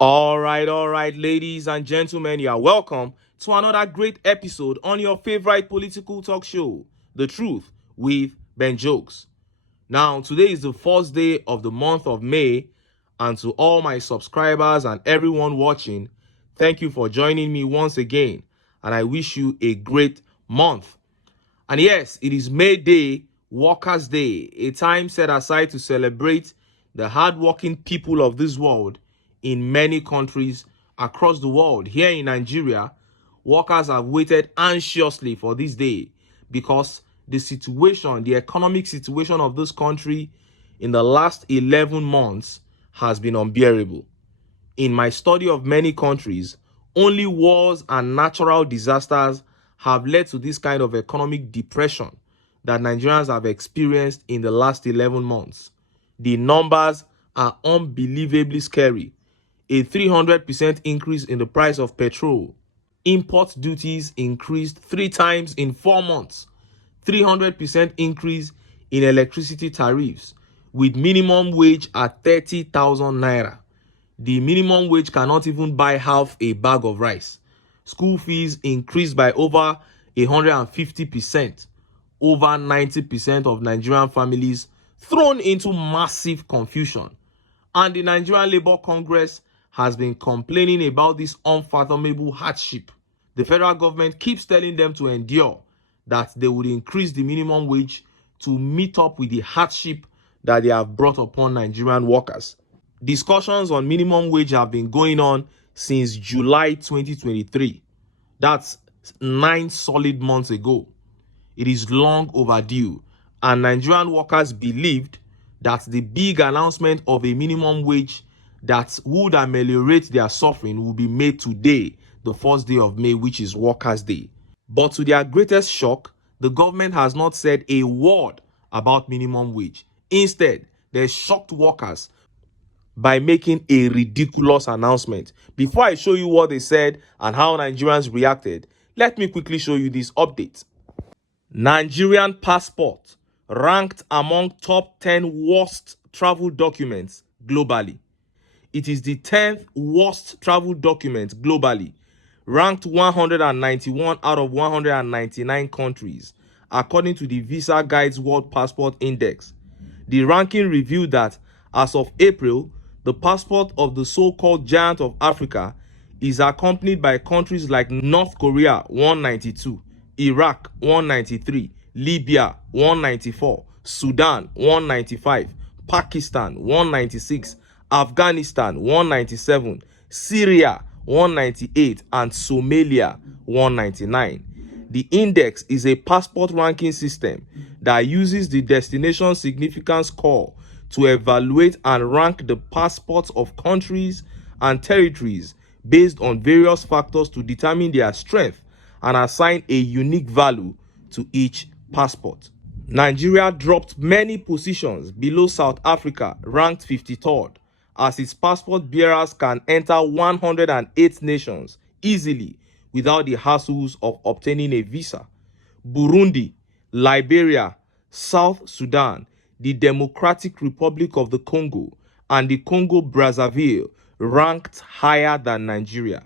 All right, ladies and gentlemen, you are welcome to another great episode on your favorite political talk show, The Truth with Ben Jokes. Now, today is the first day of the month of May, and to all my subscribers and everyone watching, thank you for joining me once again, and I wish you a great month. And yes, it is May Day, Workers' Day, a time set aside to celebrate the hardworking people of this world in many countries across the world. Here in Nigeria, workers have waited anxiously for this day because the economic situation of this country in the last 11 months has been unbearable. In my study of many countries, only wars and natural disasters have led to this kind of economic depression that Nigerians have experienced in the last 11 months. The numbers are unbelievably scary. A 300% increase in the price of petrol. Import duties increased 3 times in 4 months. 300% increase in electricity tariffs, with minimum wage at 30,000 naira. The minimum wage cannot even buy half a bag of rice. School fees increased by over 150%. Over 90% of Nigerian families thrown into massive confusion. And the Nigerian Labour Congress has been complaining about this unfathomable hardship. The federal government keeps telling them to endure, that they would increase the minimum wage to meet up with the hardship that they have brought upon Nigerian workers. Discussions on minimum wage have been going on since July 2023. That's 9 solid months ago. It is long overdue, and Nigerian workers believed that the big announcement of a minimum wage that would ameliorate their suffering will be made today, the first day of May, which is Workers' Day. But to their greatest shock, the government has not said a word about minimum wage. Instead, they shocked workers by making a ridiculous announcement. Before I show you what they said and how Nigerians reacted, let me quickly show you this update. Nigerian passport ranked among top 10 worst travel documents globally. It is the 10th worst travel document globally, ranked 191 out of 199 countries, according to the Visa Guide's World Passport Index. The ranking revealed that, as of April, the passport of the so-called giant of Africa is accompanied by countries like North Korea 192, Iraq 193, Libya 194, Sudan 195, Pakistan 196, Afghanistan 197, Syria 198, and Somalia 199. The index is a passport ranking system that uses the destination significance score to evaluate and rank the passports of countries and territories based on various factors to determine their strength and assign a unique value to each passport. Nigeria dropped many positions below South Africa, ranked 53rd, as its passport bearers can enter 108 nations easily without the hassles of obtaining a visa. Burundi, Liberia, South Sudan, the Democratic Republic of the Congo, and the Congo-Brazzaville ranked higher than Nigeria,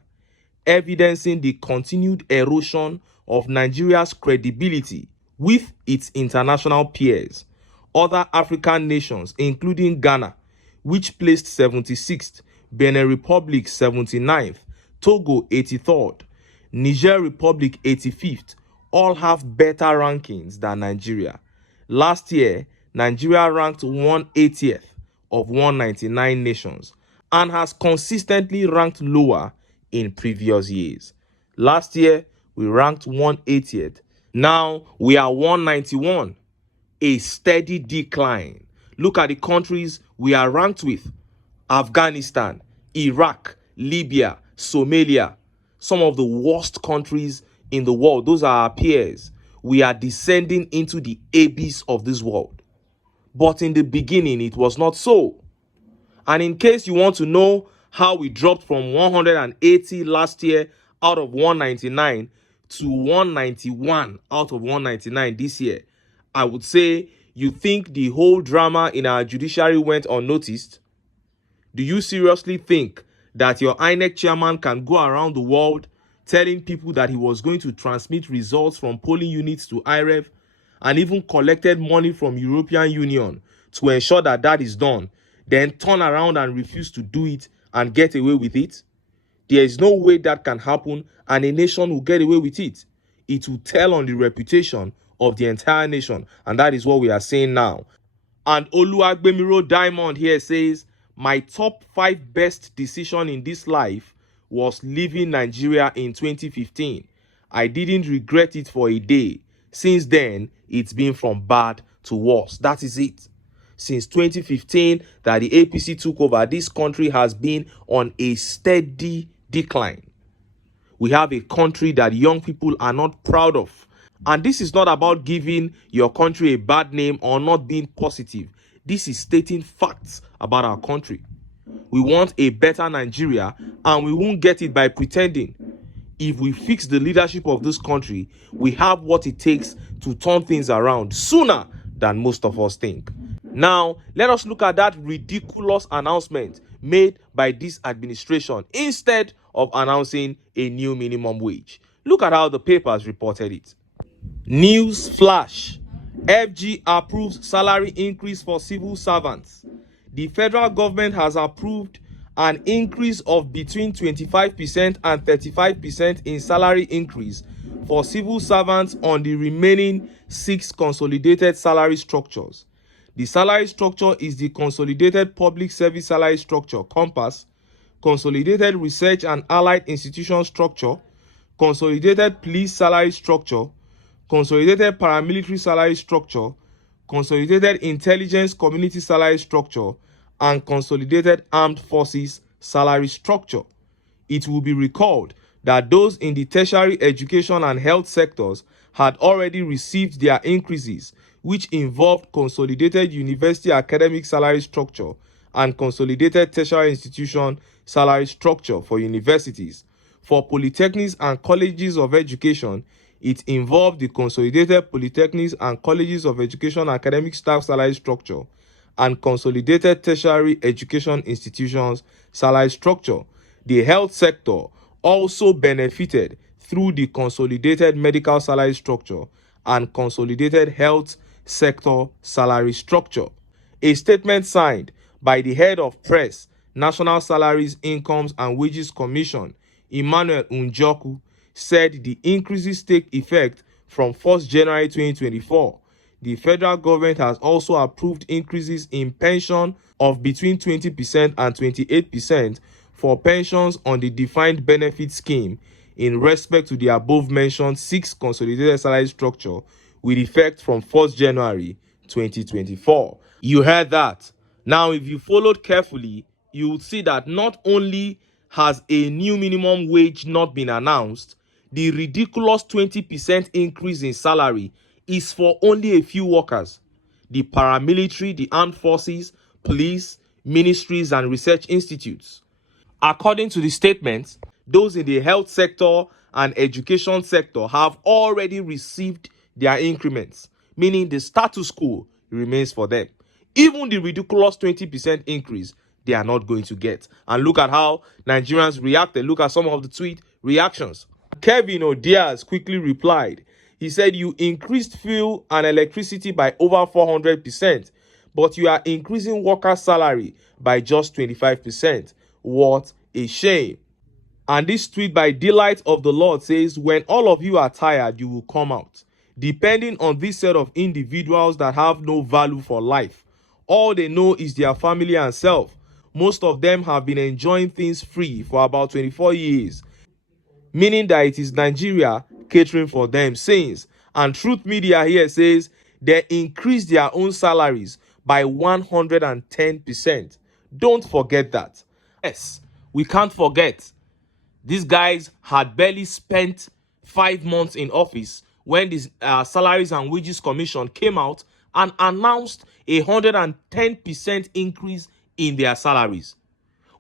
evidencing the continued erosion of Nigeria's credibility with its international peers. Other African nations, including Ghana, which placed 76th, Benin Republic 79th, Togo 83rd, Niger Republic 85th, all have better rankings than Nigeria. Last year, Nigeria ranked 180th of 199 nations and has consistently ranked lower in previous years. Last year, we ranked 180th. Now, we are 191, a steady decline. Look at the countries we are ranked with: Afghanistan, Iraq, Libya, Somalia, some of the worst countries in the world. Those are our peers. We are descending into the abyss of this world. But in the beginning, it was not so. And in case you want to know how we dropped from 180 last year out of 199 to 191 out of 199 this year, I would say, you think the whole drama in our judiciary went unnoticed? Do you seriously think that your INEC chairman can go around the world telling people that he was going to transmit results from polling units to IREV and even collected money from European Union to ensure that that is done, then turn around and refuse to do it and get away with it? There is no way that can happen, and a nation will get away with it. It will tell on the reputation of the entire nation, and that is what we are saying now. And Oluwagbemiro Diamond here says, my top 5 best decision in this life was leaving Nigeria in 2015. I didn't regret it for a day. Since then, it's been from bad to worse. That is it. Since 2015 that the APC took over, this country has been on a steady decline. We have a country that young people are not proud of. And this is not about giving your country a bad name or not being positive. This is stating facts about our country. We want a better Nigeria, and we won't get it by pretending. If we fix the leadership of this country, we have what it takes to turn things around sooner than most of us think. Now, let us look at that ridiculous announcement made by this administration instead of announcing a new minimum wage. Look at how the papers reported it. News flash. FG approves salary increase for civil servants. The federal government has approved an increase of between 25% and 35% in salary increase for civil servants on the remaining 6 consolidated salary structures. The salary structure is the Consolidated Public Service Salary Structure, COMPAS, Consolidated Research and Allied Institution Structure, Consolidated Police Salary Structure, Consolidated Paramilitary Salary Structure, Consolidated Intelligence Community Salary Structure, and Consolidated Armed Forces Salary Structure. It will be recalled that those in the tertiary education and health sectors had already received their increases, which involved Consolidated University Academic Salary Structure and Consolidated Tertiary Institution Salary Structure for universities. For polytechnics and colleges of education, it involved the Consolidated Polytechnics and Colleges of Education Academic Staff Salary Structure and Consolidated Tertiary Education Institutions Salary Structure. The health sector also benefited through the Consolidated Medical Salary Structure and Consolidated Health Sector Salary Structure. A statement signed by the head of press, National Salaries, Incomes and Wages Commission, Emmanuel Njoku, said the increases take effect from 1st January 2024. The federal government has also approved increases in pension of between 20% and 28% for pensions on the defined benefit scheme in respect to the above-mentioned 6 consolidated salary structure with effect from 1st January 2024. You heard that. Now, if you followed carefully, you will see that not only has a new minimum wage not been announced, the ridiculous 20% increase in salary is for only a few workers: the paramilitary, the armed forces, police, ministries, and research institutes. According to the statement, those in the health sector and education sector have already received their increments, meaning the status quo remains for them. Even the ridiculous 20% increase, they are not going to get. And look at how Nigerians reacted. Look at some of the tweet reactions. Kevin Odias quickly replied. He said, you increased fuel and electricity by over 400%, but you are increasing worker salary by just 25%. What a shame. And this tweet by Delight of the Lord says, when all of you are tired, you will come out. Depending on this set of individuals that have no value for life, all they know is their family and self. Most of them have been enjoying things free for about 24 years, meaning that it is Nigeria catering for them since. And Truth Media here says they increased their own salaries by 110%. Don't forget that. Yes, we can't forget. These guys had barely spent 5 months in office when the Salaries and Wages Commission came out and announced a 110% increase in their salaries.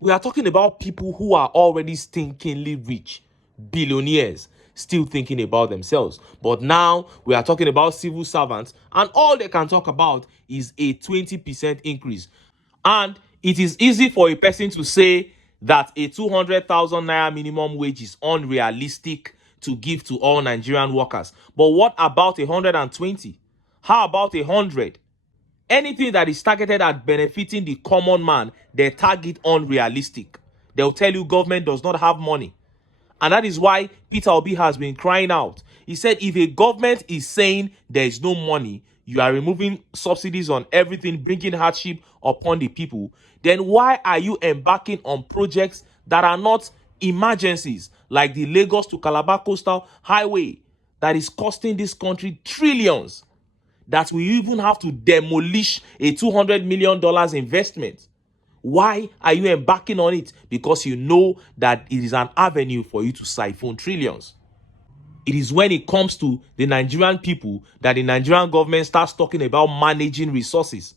We are talking about people who are already stinkingly rich, billionaires, still thinking about themselves. But now we are talking about civil servants, and all they can talk about is a 20% increase. And it is easy for a person to say that a 200,000 naira minimum wage is unrealistic to give to all Nigerian workers. But what about 120? How about 100? Anything that is targeted at benefiting the common man, they target unrealistic. They'll tell you government does not have money. And that is why Peter Obi has been crying out. He said, if a government is saying there is no money, you are removing subsidies on everything, bringing hardship upon the people, then why are you embarking on projects that are not emergencies, like the Lagos to Calabar Coastal Highway that is costing this country trillions, that we even have to demolish a $200 million investment? Why are you embarking on it? Because you know that it is an avenue for you to siphon trillions. It is when it comes to the Nigerian people that the Nigerian government starts talking about managing resources.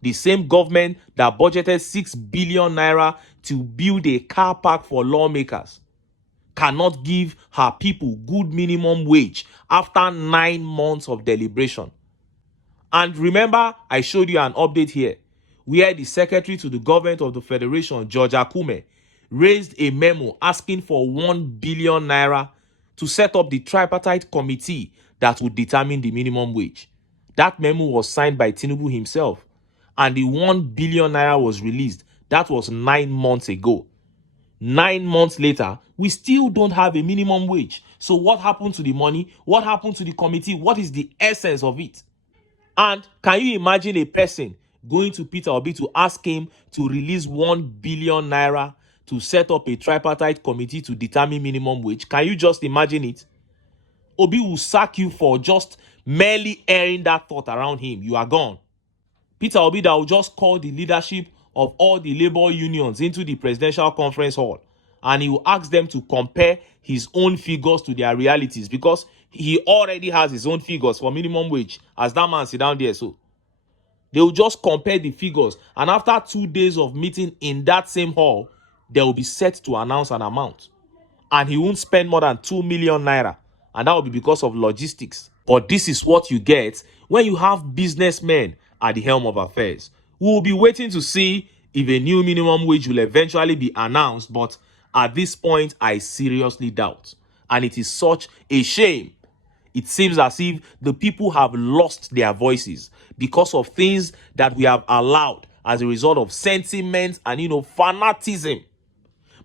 The same government that budgeted 6 billion naira to build a car park for lawmakers cannot give her people good minimum wage after 9 months of deliberation. And remember, I showed you an update here where the secretary to the government of the Federation, George Akume, raised a memo asking for 1 billion naira to set up the tripartite committee that would determine the minimum wage. That memo was signed by TINUBU himself, and the 1 billion naira was released. That was 9 months ago. 9 months later, we still don't have a minimum wage. So what happened to the money? What happened to the committee? What is the essence of it? And can you imagine a person going to Peter Obi to ask him to release 1 billion naira to set up a tripartite committee to determine minimum wage? Can you just imagine it? Obi will sack you for just merely airing that thought around him. You are gone. Peter Obi that will just call the leadership of all the labor unions into the presidential conference hall, and he will ask them to compare his own figures to their realities, because he already has his own figures for minimum wage, as that man sit down there. So they will just compare the figures, and after 2 days of meeting in that same hall, they will be set to announce an amount, and he won't spend more than 2 million naira, and that will be because of logistics. But this is what you get when you have businessmen at the helm of affairs. We will be waiting to see if a new minimum wage will eventually be announced, but at this point, I seriously doubt. And it is such a shame. It seems as if the people have lost their voices because of things that we have allowed as a result of sentiment and, fanatism.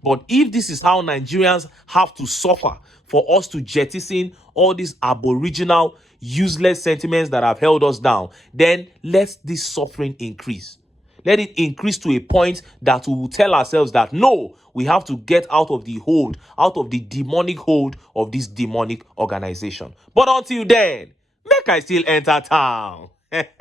But if this is how Nigerians have to suffer for us to jettison all these aboriginal, useless sentiments that have held us down, then let this suffering increase. Let it increase to a point that we will tell ourselves that, no, we have to get out of the hold, out of the demonic hold of this demonic organization. But until then, make I still enter town. Make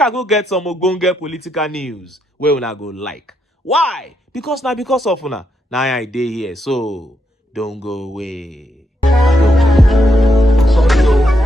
I go get some ogbonge political news where una go like. Why? Because now because of una. Now I dey here, so don't go away. Sorry,